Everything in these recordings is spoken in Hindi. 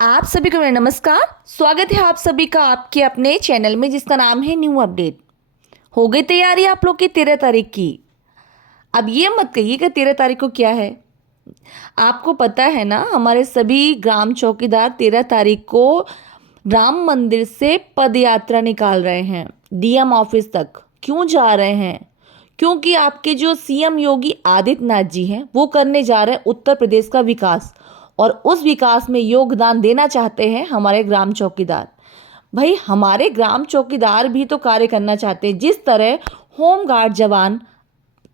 आप सभी को मेरा नमस्कार। स्वागत है आप सभी का आपके अपने चैनल में जिसका नाम है न्यू अपडेट। हो गई तैयारी आप लोग की 13 तारीख की। अब ये मत कहिए कि 13 तारीख को क्या है। आपको पता है ना, हमारे सभी ग्राम चौकीदार 13 तारीख को राम मंदिर से पद यात्रा निकाल रहे हैं डीएम ऑफिस तक। क्यों जा रहे हैं? क्योंकि आपके जो सीएम योगी आदित्यनाथ जी हैं वो करने जा रहे हैं उत्तर प्रदेश का विकास, और उस विकास में योगदान देना चाहते हैं हमारे ग्राम चौकीदार। भाई, हमारे ग्राम चौकीदार भी तो कार्य करना चाहते हैं। जिस तरह होमगार्ड जवान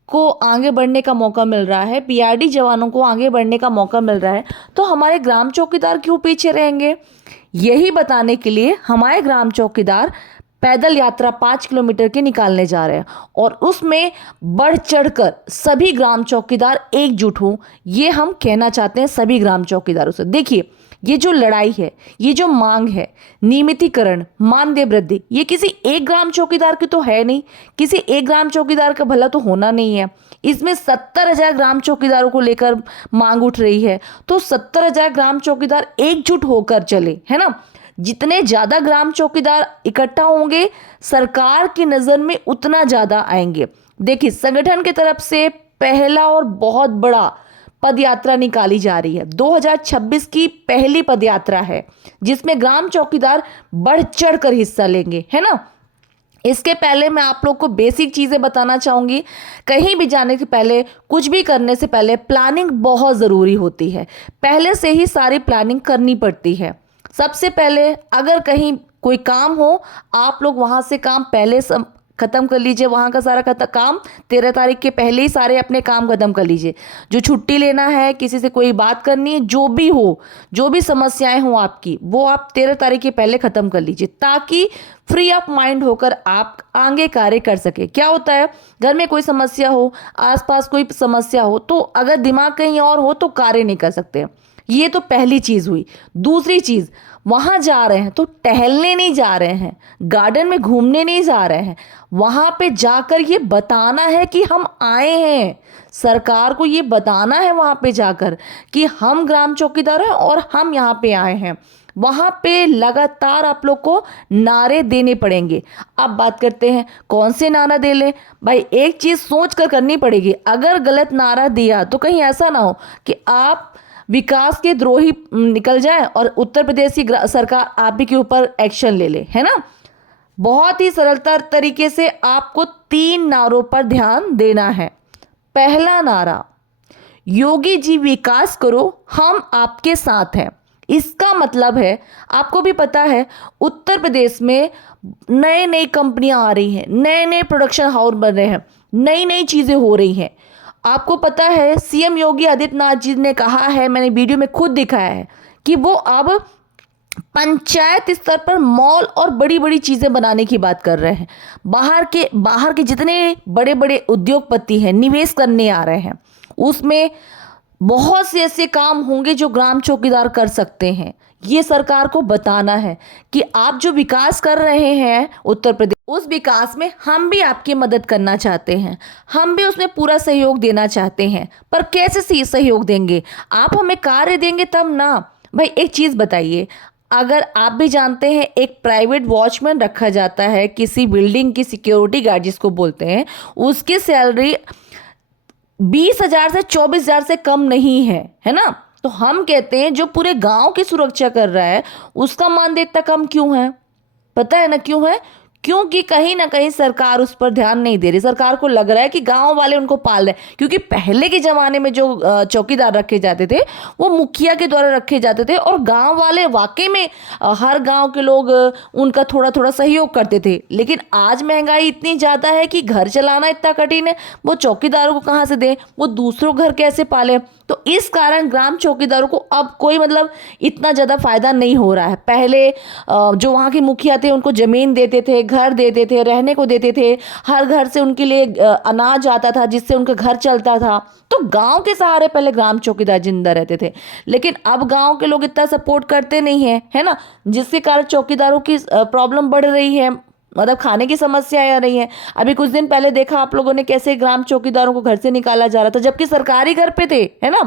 को आगे बढ़ने का मौका मिल रहा है, पीआरडी जवानों को आगे बढ़ने का मौका मिल रहा है, तो हमारे ग्राम चौकीदार क्यों पीछे रहेंगे? यही बताने के लिए हमारे ग्राम चौकीदार पैदल यात्रा 5 किलोमीटर की निकालने जा रहे हैं, और उसमें बढ़ चढ़कर सभी ग्राम चौकीदार एकजुट हों, ये हम कहना चाहते हैं सभी ग्राम चौकीदारों से। देखिए, ये जो लड़ाई है, ये जो मांग है, नियमितीकरण, मानदेय वृद्धि, ये किसी एक ग्राम चौकीदार की तो है नहीं। किसी एक ग्राम चौकीदार का भला तो होना नहीं है। इसमें 70,000 ग्राम चौकीदारों को लेकर मांग उठ रही है, तो 70,000 ग्राम चौकीदार एकजुट होकर चले, है ना। जितने ज्यादा ग्राम चौकीदार इकट्ठा होंगे, सरकार की नजर में उतना ज्यादा आएंगे। देखिए, संगठन की तरफ से पहला और बहुत बड़ा पद यात्रा निकाली जा रही है। 2026 की पहली पद यात्रा है जिसमें ग्राम चौकीदार बढ़ चढ़ कर हिस्सा लेंगे, है ना। इसके पहले मैं आप लोग को बेसिक चीज़ें बताना चाहूँगी। कहीं भी जाने से पहले, कुछ भी करने से पहले प्लानिंग बहुत ज़रूरी होती है। पहले से ही सारी प्लानिंग करनी पड़ती है। सबसे पहले अगर कहीं कोई काम हो, आप लोग वहाँ से काम पहले ख़त्म कर लीजिए। वहाँ का सारा काम 13 तारीख के पहले ही सारे अपने काम ख़त्म कर लीजिए। जो छुट्टी लेना है, किसी से कोई बात करनी है, जो भी हो, जो भी समस्याएं हो आपकी, वो आप 13 तारीख के पहले ख़त्म कर लीजिए, ताकि फ्री ऑफ माइंड होकर आप आगे कार्य कर सके। क्या होता है, घर में कोई समस्या हो, आसपास कोई समस्या हो, तो अगर दिमाग कहीं और हो तो कार्य नहीं कर सकते। ये तो पहली चीज़ हुई। दूसरी चीज़, वहाँ जा रहे हैं तो टहलने नहीं जा रहे हैं, गार्डन में घूमने नहीं जा रहे हैं। वहाँ पे जाकर ये बताना है कि हम आए हैं। सरकार को ये बताना है वहाँ पे जाकर कि हम ग्राम चौकीदार हैं और हम यहाँ पे आए हैं। वहाँ पे लगातार आप लोग को नारे देने पड़ेंगे। अब बात करते हैं कौन से नारा दे लें। भाई, एक चीज़ सोच कर करनी पड़ेगी। अगर गलत नारा दिया तो कहीं ऐसा ना हो कि आप विकास के द्रोही निकल जाए और उत्तर प्रदेश की सरकार आप ही के ऊपर एक्शन ले ले, है ना। बहुत ही सरलता तरीके से आपको 3 नारों पर ध्यान देना है। पहला नारा, योगी जी विकास करो, हम आपके साथ हैं। इसका मतलब है, आपको भी पता है, उत्तर प्रदेश में नई नई कंपनियां आ रही हैं, नए नए प्रोडक्शन हाउस बन रहे हैं, नई नई चीज़ें हो रही हैं। आपको पता है, सीएम योगी आदित्यनाथ जी ने कहा है, मैंने वीडियो में खुद दिखाया है, कि वो अब पंचायत स्तर पर मॉल और बड़ी बड़ी चीज़ें बनाने की बात कर रहे हैं। बाहर के जितने बड़े बड़े उद्योगपति हैं, निवेश करने आ रहे हैं। उसमें बहुत से ऐसे काम होंगे जो ग्राम चौकीदार कर सकते हैं। ये सरकार को बताना है कि आप जो विकास कर रहे हैं उत्तर प्रदेश, उस विकास में हम भी आपकी मदद करना चाहते हैं, हम भी उसमें पूरा सहयोग देना चाहते हैं। पर कैसे सहयोग देंगे? आप हमें कार्य देंगे तब ना। भाई, एक चीज़ बताइए, अगर आप भी जानते हैं, एक प्राइवेट वॉचमैन रखा जाता है किसी बिल्डिंग की, सिक्योरिटी गार्ड जिसको बोलते हैं, उसकी सैलरी 20,000 से 24,000 से कम नहीं है, है ना। तो हम कहते हैं जो पूरे गांव की सुरक्षा कर रहा है उसका मानदेय इतना कम क्यों है? पता है ना क्यों है? क्योंकि कहीं ना कहीं सरकार उस पर ध्यान नहीं दे रही। सरकार को लग रहा है कि गांव वाले उनको पाल रहे हैं, क्योंकि पहले के ज़माने में जो चौकीदार रखे जाते थे वो मुखिया के द्वारा रखे जाते थे, और गांव वाले वाकई में हर गांव के लोग उनका थोड़ा थोड़ा सहयोग करते थे। लेकिन आज महंगाई इतनी ज़्यादा है कि घर चलाना इतना कठिन है, वो चौकीदारों को कहाँ से दें, वो दूसरों घर कैसे पाले। तो इस कारण ग्राम चौकीदारों को अब कोई इतना ज़्यादा फायदा नहीं हो रहा है। पहले जो वहाँ के मुखिया थे उनको ज़मीन देते थे, घर देते थे, रहने को देते थे, हर घर से उनके लिए अनाज आता था जिससे उनका घर चलता था। तो गांव के सहारे पहले ग्राम चौकीदार जिंदा रहते थे। लेकिन अब गांव के लोग इतना सपोर्ट करते नहीं है, है ना, जिसके कारण चौकीदारों की प्रॉब्लम बढ़ रही है, खाने की समस्या आ रही है। अभी कुछ दिन पहले देखा आप लोगों ने कैसे ग्राम चौकीदारों को घर से निकाला जा रहा था, जबकि सरकारी घर पे थे, है ना।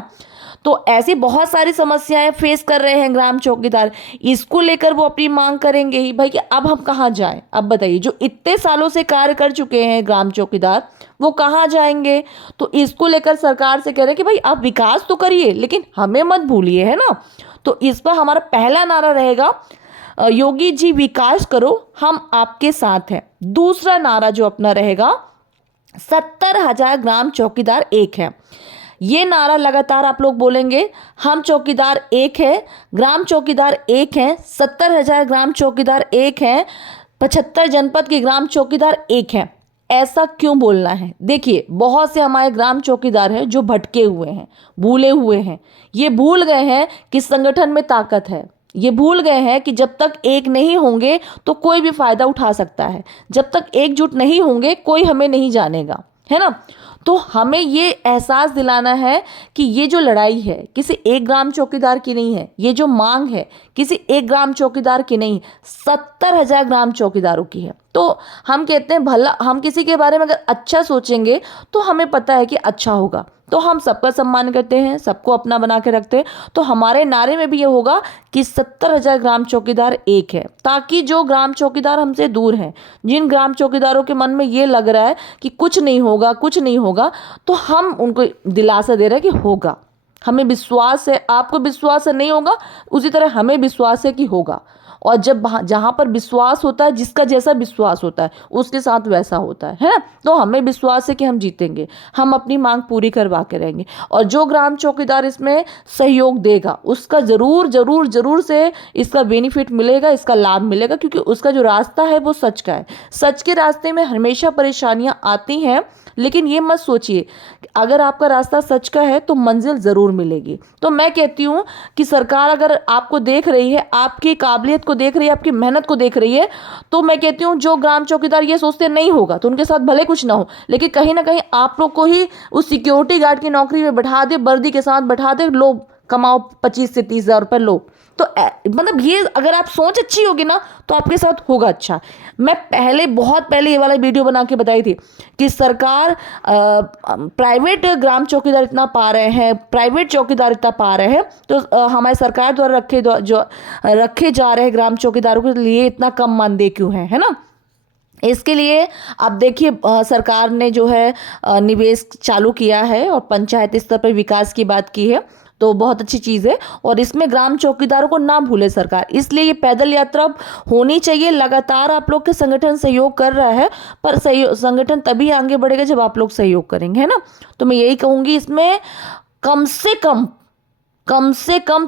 तो ऐसी बहुत सारी समस्याएं फेस कर रहे हैं ग्राम चौकीदार। इसको लेकर वो अपनी मांग करेंगे ही भाई कि अब हम कहाँ जाएं। अब बताइए, जो इतने सालों से कार्य कर चुके हैं ग्राम चौकीदार, वो कहाँ जाएंगे। तो इसको लेकर सरकार से कह रहे हैं कि भाई आप विकास तो करिए लेकिन हमें मत भूलिए, है ना। तो इस पर हमारा पहला नारा रहेगा, योगी जी विकास करो, हम आपके साथ हैं। दूसरा नारा जो अपना रहेगा, 70,000 ग्राम चौकीदार एक है। ये नारा लगातार आप लोग बोलेंगे, हम चौकीदार एक है, ग्राम चौकीदार एक है, 70,000 ग्राम चौकीदार एक है, 75 जनपद के ग्राम चौकीदार एक है। ऐसा क्यों बोलना है? देखिए, बहुत से हमारे ग्राम चौकीदार हैं जो भटके हुए हैं, भूले हुए हैं। ये भूल गए हैं कि संगठन में ताकत है। ये भूल गए हैं कि जब तक एक नहीं होंगे तो कोई भी फायदा उठा सकता है। जब तक एकजुट नहीं होंगे कोई हमें नहीं जानेगा, है ना। तो हमें ये एहसास दिलाना है कि ये जो लड़ाई है किसी एक ग्राम चौकीदार की नहीं है, ये जो मांग है किसी एक ग्राम चौकीदार की नहीं, 70,000 ग्राम चौकीदारों की है। तो हम कहते हैं भला, हम किसी के बारे में अगर अच्छा सोचेंगे तो हमें पता है कि अच्छा होगा। तो हम सबका सम्मान करते हैं, सबको अपना बना के रखते हैं। तो हमारे नारे में भी ये होगा कि 70,000 ग्राम चौकीदार एक है, ताकि जो ग्राम चौकीदार हमसे दूर हैं, जिन ग्राम चौकीदारों के मन में ये लग रहा है कि कुछ नहीं होगा, कुछ नहीं होगा, तो हम उनको दिलासा दे रहे हैं कि होगा। हमें विश्वास है, आपको विश्वास है नहीं होगा, उसी तरह हमें विश्वास है कि होगा। और जब जहाँ पर विश्वास होता है, जिसका जैसा विश्वास होता है उसके साथ वैसा होता है ना। तो हमें विश्वास है कि हम जीतेंगे, हम अपनी मांग पूरी करवा के रहेंगे। और जो ग्राम चौकीदार इसमें सहयोग देगा उसका ज़रूर ज़रूर ज़रूर से इसका बेनिफिट मिलेगा, इसका लाभ मिलेगा, क्योंकि उसका जो रास्ता है वो सच का है। सच के रास्ते में हमेशा परेशानियाँ आती हैं, लेकिन ये मत सोचिए, अगर आपका रास्ता सच का है तो मंजिल ज़रूर मिलेगी। तो मैं कहती हूँ कि सरकार अगर आपको देख रही है, आपकी काबिलियत को देख रही है, आपकी मेहनत को देख रही है, तो मैं कहती हूँ जो ग्राम चौकीदार ये सोचते नहीं होगा तो उनके साथ भले कुछ ना हो, लेकिन कहीं ना कहीं आप लोग को ही उस सिक्योरिटी गार्ड की नौकरी में बैठा दे, वर्दी के साथ बैठा दे, लो कमाओ 25 से 30 हज़ार रुपये लो। तो मतलब ये अगर आप सोच अच्छी होगी ना तो आपके साथ होगा अच्छा। मैं बहुत पहले ये वाला वीडियो बना के बताई थी कि सरकार प्राइवेट ग्राम चौकीदार इतना पा रहे हैं, प्राइवेट चौकीदार इतना पा रहे हैं, तो हमारे सरकार द्वारा रखे जा रहे ग्राम चौकीदारों के लिए इतना कम मानदेय क्यों है ना। इसके लिए अब देखिए, सरकार ने जो है निवेश चालू किया है और पंचायत स्तर पर विकास की बात की है, तो बहुत अच्छी चीज़ है। और इसमें ग्राम चौकीदारों को ना भूले सरकार, इसलिए ये पैदल यात्रा होनी चाहिए। लगातार आप लोग के संगठन सहयोग कर रहा है, पर संगठन तभी आगे बढ़ेगा जब आप लोग सहयोग करेंगे, है ना। तो मैं यही कहूँगी, इसमें कम से कम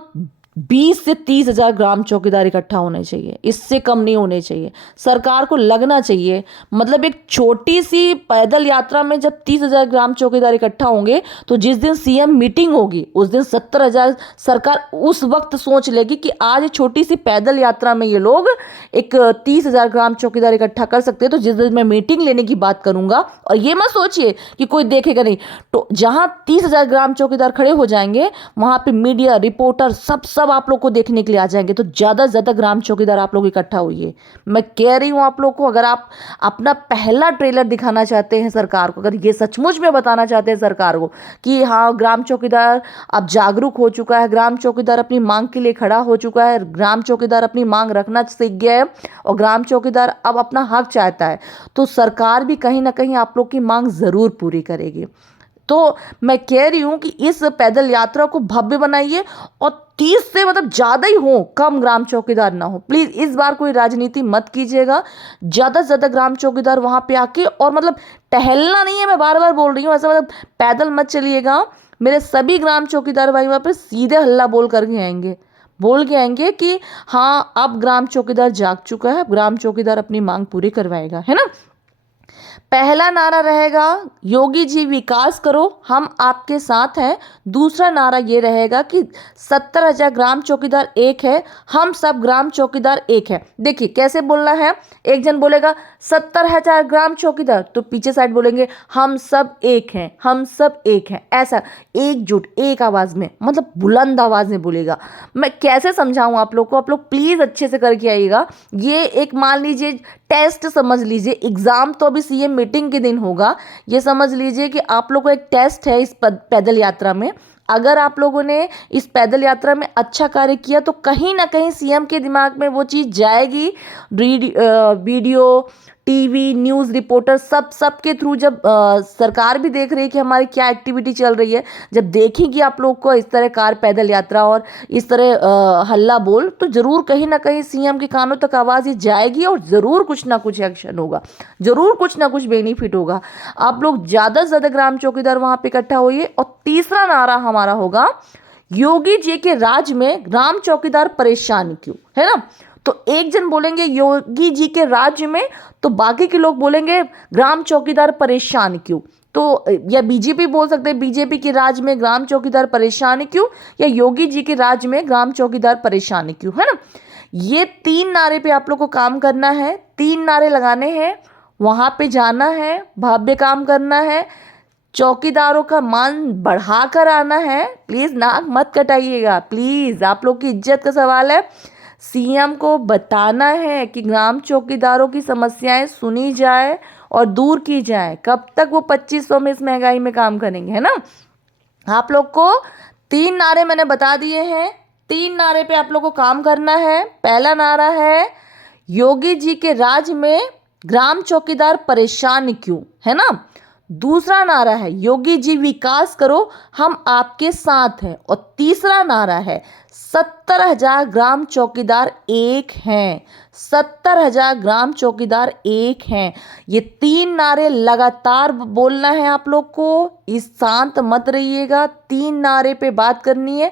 20 से 30 हज़ार ग्राम चौकीदार इकट्ठा होने चाहिए, इससे कम नहीं होने चाहिए। सरकार को लगना चाहिए, मतलब एक छोटी सी पैदल यात्रा में जब 30 हज़ार ग्राम चौकीदार इकट्ठा होंगे तो जिस दिन सीएम मीटिंग होगी उस दिन 70,000 सरकार उस वक्त सोच लेगी कि आज छोटी सी पैदल यात्रा में ये लोग एक 30 हज़ार ग्राम चौकीदार इकट्ठा कर सकते हैं। तो जिस दिन मैं मीटिंग लेने की बात करूंगा, और ये मत सोचिए कि कोई देखेगा नहीं, तो जहां 30 हज़ार ग्राम चौकीदार खड़े हो जाएंगे वहां पे मीडिया रिपोर्टर सब आप लोग को देखने के लिए आ जाएंगे। तो ज़्यादा से ज़्यादा ग्राम चौकीदार आप लोग इकट्ठा होइए। मैं कह रही हूँ आप लोग को, अगर आप अपना पहला ट्रेलर दिखाना चाहते हैं सरकार को, अगर ये सचमुच में बताना चाहते हैं सरकार को कि हाँ ग्राम चौकीदार अब जागरूक हो चुका है, ग्राम चौकीदार अपनी मांग के लिए खड़ा हो चुका है, ग्राम चौकीदार अपनी मांग रखना सीख गया है और ग्राम चौकीदार अब अपना हक चाहता है, तो सरकार भी कहीं ना कहीं आप लोग की मांग ज़रूर पूरी करेगी। तो मैं कह रही हूँ कि इस पैदल यात्रा को भव्य बनाइए और 30 से मतलब ज़्यादा ही हो, कम ग्राम चौकीदार ना हो। प्लीज़ इस बार कोई राजनीति मत कीजिएगा, ज़्यादा से ज़्यादा ग्राम चौकीदार वहाँ पे आके, और मतलब टहलना नहीं है, मैं बार बार बोल रही हूँ, ऐसा मतलब पैदल मत चलिएगा। मेरे सभी ग्राम चौकीदार भाई वहाँ पे सीधे हल्ला बोल के आएंगे कि हाँ अब ग्राम चौकीदार जाग चुका है, ग्राम चौकीदार अपनी मांग पूरी करवाएगा, है ना। पहला नारा रहेगा, योगी जी विकास करो, हम आपके साथ हैं। दूसरा नारा ये रहेगा कि 70,000 ग्राम चौकीदार एक है, हम सब ग्राम चौकीदार एक है। देखिए कैसे बोलना है, एक जन बोलेगा 70,000 ग्राम चौकीदार, तो पीछे साइड बोलेंगे हम सब एक हैं, हम सब एक हैं, ऐसा एकजुट एक आवाज़ में, मतलब बुलंद आवाज़ में बोलेगा। मैं कैसे समझाऊं आप लोग को, आप लोग प्लीज़ अच्छे से करके आइएगा। ये एक मान लीजिए टेस्ट समझ लीजिए, एग्ज़ाम तो अभी सीएम मीटिंग के दिन होगा, ये समझ लीजिए कि आप लोग को एक टेस्ट है इस पैदल यात्रा में। अगर आप लोगों ने इस पैदल यात्रा में अच्छा कार्य किया तो कहीं ना कहीं सीएम के दिमाग में वो चीज़ जाएगी। वीडियो, टीवी, न्यूज़ रिपोर्टर सबके थ्रू जब सरकार भी देख रही है कि हमारी क्या एक्टिविटी चल रही है, जब देखेगी आप लोग को इस तरह कार पैदल यात्रा और इस तरह हल्ला बोल, तो ज़रूर कहीं ना कहीं सीएम के कानों तक आवाज़ ये जाएगी और ज़रूर कुछ ना कुछ एक्शन होगा, ज़रूर कुछ ना कुछ बेनिफिट होगा। आप लोग ज़्यादा से ज़्यादा ग्राम चौकीदार वहाँ पे इकट्ठा होइए। और तीसरा नारा हमारा होगा, योगी जी के राज में ग्राम चौकीदार परेशान क्यों, है ना। तो एक जन बोलेंगे योगी जी के राज्य में, तो बाकी के लोग बोलेंगे ग्राम चौकीदार परेशान क्यों। तो या बीजेपी बोल सकते हैं, बीजेपी के राज में ग्राम चौकीदार परेशान क्यों, या योगी जी के राज में ग्राम चौकीदार परेशान क्यों, है ना। ये 3 नारे पे आप लोग को काम करना है, 3 नारे लगाने हैं, वहां पे जाना है, भव्य काम करना है, चौकीदारों का मान बढ़ा कर आना है। प्लीज़ नाक मत कटाइएगा, प्लीज़, आप लोग की इज्जत का सवाल है। सीएम को बताना है कि ग्राम चौकीदारों की समस्याएं सुनी जाए और दूर की जाए। कब तक वो 2500 में इस महंगाई में काम करेंगे, है ना। आप लोग को 3 नारे मैंने बता दिए हैं, 3 नारे पे आप लोग को काम करना है। पहला नारा है, योगी जी के राज में ग्राम चौकीदार परेशान क्यों, है ना। दूसरा नारा है, योगी जी विकास करो, हम आपके साथ हैं। और तीसरा नारा है, 70,000 ग्राम चौकीदार एक हैं, 70,000 ग्राम चौकीदार एक हैं। ये 3 नारे लगातार बोलना है आप लोग को, इस शांत मत रहिएगा, 3 नारे पे बात करनी है।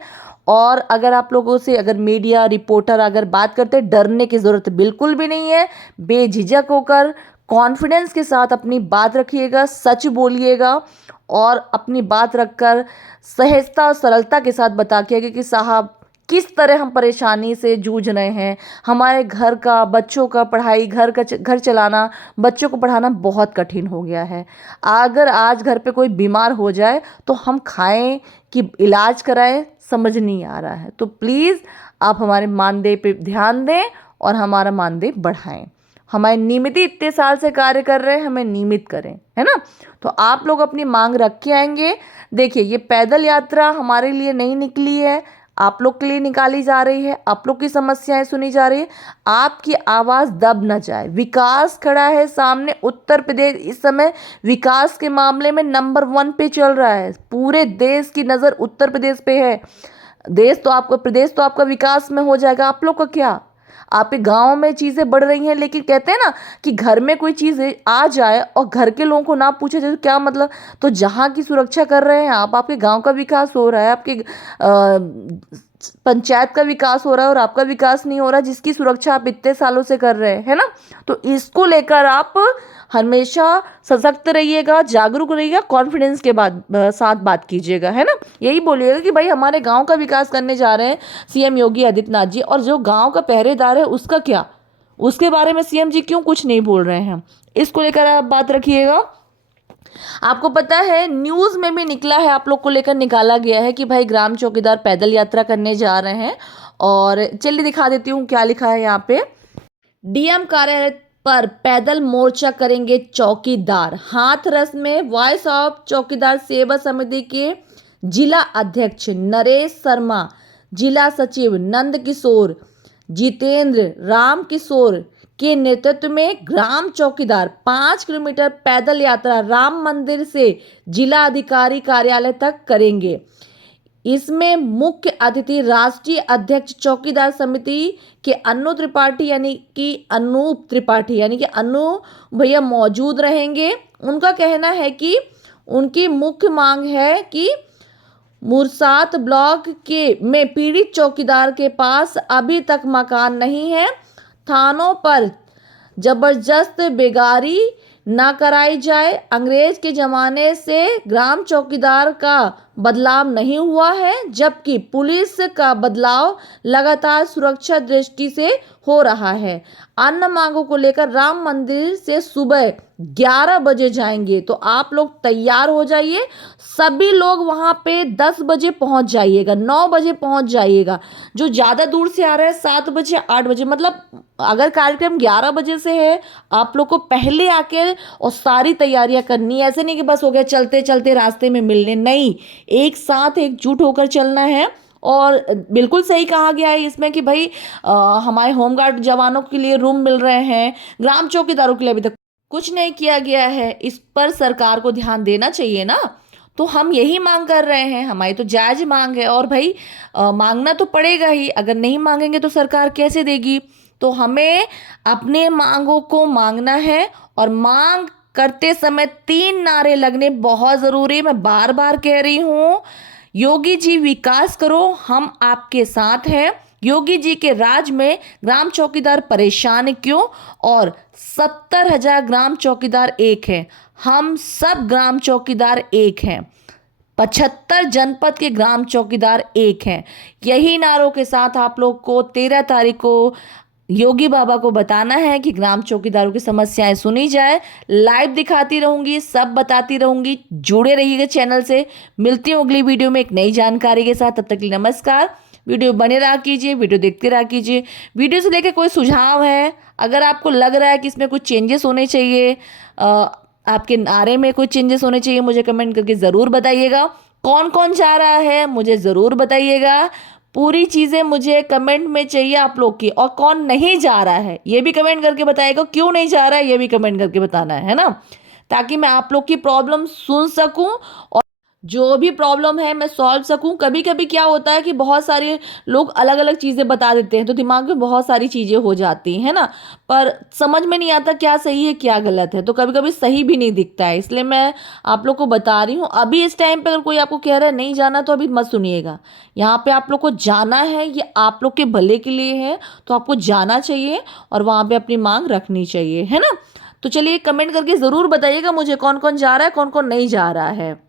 और अगर आप लोगों से अगर मीडिया रिपोर्टर अगर बात करते, डरने की ज़रूरत बिल्कुल भी नहीं है। बेझिझक होकर कॉन्फिडेंस के साथ अपनी बात रखिएगा, सच बोलिएगा और अपनी बात रखकर सहजता और सरलता के साथ बताइएगा कि साहब किस तरह हम परेशानी से जूझ रहे हैं। हमारे घर का, बच्चों का पढ़ाई, घर चलाना, बच्चों को पढ़ाना बहुत कठिन हो गया है। अगर आज घर पे कोई बीमार हो जाए तो हम खाएं कि इलाज कराएं, समझ नहीं आ रहा है। तो प्लीज़ आप हमारे मानदेय पे ध्यान दें और हमारा मानदेय बढ़ाएं। हमारे नियमित इतने साल से कार्य कर रहे हैं, हमें नियमित करें, है ना। तो आप लोग अपनी मांग रख के आएंगे। देखिए, ये पैदल यात्रा हमारे लिए नहीं निकली है, आप लोग के लिए निकाली जा रही है, आप लोग की समस्याएं सुनी जा रही है। आपकी आवाज़ दब न जाए। विकास खड़ा है सामने। उत्तर प्रदेश इस समय विकास के मामले में नंबर 1 पे चल रहा है। पूरे देश की नज़र उत्तर प्रदेश पे है। प्रदेश तो आपका विकास में हो जाएगा। आप लोग का क्या, आपके गांव में चीज़ें बढ़ रही हैं, लेकिन कहते हैं ना कि घर में कोई चीज़ आ जाए और घर के लोगों को ना पूछे जाए तो क्या मतलब। तो जहाँ की सुरक्षा कर रहे हैं आप, आपके गांव का विकास हो रहा है, आपके पंचायत का विकास हो रहा है और आपका विकास नहीं हो रहा, जिसकी सुरक्षा आप इतने सालों से कर रहे हैं, है ना। तो इसको लेकर आप हमेशा सशक्त रहिएगा, जागरूक रहिएगा, कॉन्फिडेंस के साथ बात कीजिएगा, है ना। यही बोलिएगा कि भाई हमारे गांव का विकास करने जा रहे हैं सीएम योगी आदित्यनाथ जी, और जो गांव का पहरेदार है उसका क्या, उसके बारे में सीएम जी क्यों कुछ नहीं बोल रहे हैं। इसको लेकर आप बात रखिएगा। आपको पता है न्यूज़ में भी निकला है, आप लोग को लेकर निकाला गया है कि भाई ग्राम चौकीदार पैदल यात्रा करने जा रहे हैं। और चलिए दिखा देती हूँ क्या लिखा है यहाँ पे। डीएम कार्यालय पर पैदल मोर्चा करेंगे चौकीदार। हाथरस में वॉइस ऑफ चौकीदार सेवा समिति के जिला अध्यक्ष नरेश शर्मा, जिला सचिव नंद किशोर, जितेंद्र राम किशोर के नेतृत्व में ग्राम चौकीदार 5 किलोमीटर पैदल यात्रा राम मंदिर से जिला अधिकारी कार्यालय तक करेंगे। इसमें मुख्य अतिथि राष्ट्रीय अध्यक्ष चौकीदार समिति के अनूप त्रिपाठी यानी कि अनु भैया मौजूद रहेंगे। उनका कहना है कि उनकी मुख्य मांग है कि मुरसात ब्लॉक में पीड़ित चौकीदार के पास अभी तक मकान नहीं है। थानों पर जबरदस्त बेगारी ना कराई जाए। अंग्रेज के ज़माने से ग्राम चौकीदार का बदलाव नहीं हुआ है, जबकि पुलिस का बदलाव लगातार सुरक्षा दृष्टि से हो रहा है। अन्य मांगों को लेकर राम मंदिर से सुबह 11 बजे जाएंगे, तो आप लोग तैयार हो जाइए। सभी लोग वहाँ पे 10 बजे पहुँच जाइएगा, 9 बजे पहुँच जाइएगा। जो ज़्यादा दूर से आ रहे हैं 7 बजे 8 बजे, मतलब अगर कार्यक्रम 11 बजे से है, आप लोग को पहले आके और सारी तैयारियां करनी है। ऐसे नहीं कि बस हो गया चलते चलते रास्ते में मिलने, नहीं। एक साथ एकजुट होकर चलना है। और बिल्कुल सही कहा गया है इसमें कि भाई हमारे होमगार्ड जवानों के लिए रूम मिल रहे हैं, ग्राम चौकीदारों के लिए अभी तक कुछ नहीं किया गया है। इस पर सरकार को ध्यान देना चाहिए ना। तो हम यही मांग कर रहे हैं, हमारी तो जायज मांग है। और भाई मांगना तो पड़ेगा ही, अगर नहीं मांगेंगे तो सरकार कैसे देगी। तो हमें अपने मांगों को मांगना है, और मांग करते समय 3 नारे लगने बहुत ज़रूरी है। मैं बार बार कह रही हूँ, योगी जी विकास करो, हम आपके साथ हैं। योगी जी के राज में ग्राम चौकीदार परेशान क्यों, और 70,000 ग्राम चौकीदार एक हैं, हम सब ग्राम चौकीदार एक हैं, 75 जनपद के ग्राम चौकीदार एक हैं। यही नारों के साथ आप लोग को 13 तारीख को योगी बाबा को बताना है कि ग्राम चौकीदारों की समस्याएं सुनी जाए। लाइव दिखाती रहूंगी, सब बताती रहूंगी, जुड़े रहिएगा चैनल से। मिलती हूँ अगली वीडियो में एक नई जानकारी के साथ, तब तक के लिए नमस्कार। वीडियो बने रहा कीजिए, वीडियो देखते रहा कीजिए। वीडियो से लेकर कोई सुझाव है, अगर आपको लग रहा है कि इसमें कुछ चेंजेस होने चाहिए, आपके नारे में कुछ चेंजेस होने चाहिए, मुझे कमेंट करके ज़रूर बताइएगा। कौन कौन जा रहा है मुझे ज़रूर बताइएगा। पूरी चीज़ें मुझे कमेंट में चाहिए आप लोग की। और कौन नहीं जा रहा है ये भी कमेंट करके बताइएगा, क्यों नहीं जा रहा है ये भी कमेंट करके बताना है ना, ताकि मैं आप लोग की प्रॉब्लम सुन सकूं और जो भी प्रॉब्लम है मैं सॉल्व सकूं। कभी कभी क्या होता है कि बहुत सारे लोग अलग अलग चीज़ें बता देते हैं, तो दिमाग में बहुत सारी चीज़ें हो जाती हैं ना, पर समझ में नहीं आता क्या सही है क्या गलत है। तो कभी कभी सही भी नहीं दिखता है, इसलिए मैं आप लोग को बता रही हूँ। अभी इस टाइम पे अगर कोई आपको कह रहा है नहीं जाना, तो अभी मत सुनिएगा। यहाँ पे आप लोग को जाना है, ये आप लोग के भले के लिए है, तो आपको जाना चाहिए और वहाँ पे अपनी मांग रखनी चाहिए, है ना। तो चलिए कमेंट करके ज़रूर बताइएगा मुझे कौन कौन जा रहा है, कौन कौन नहीं जा रहा है।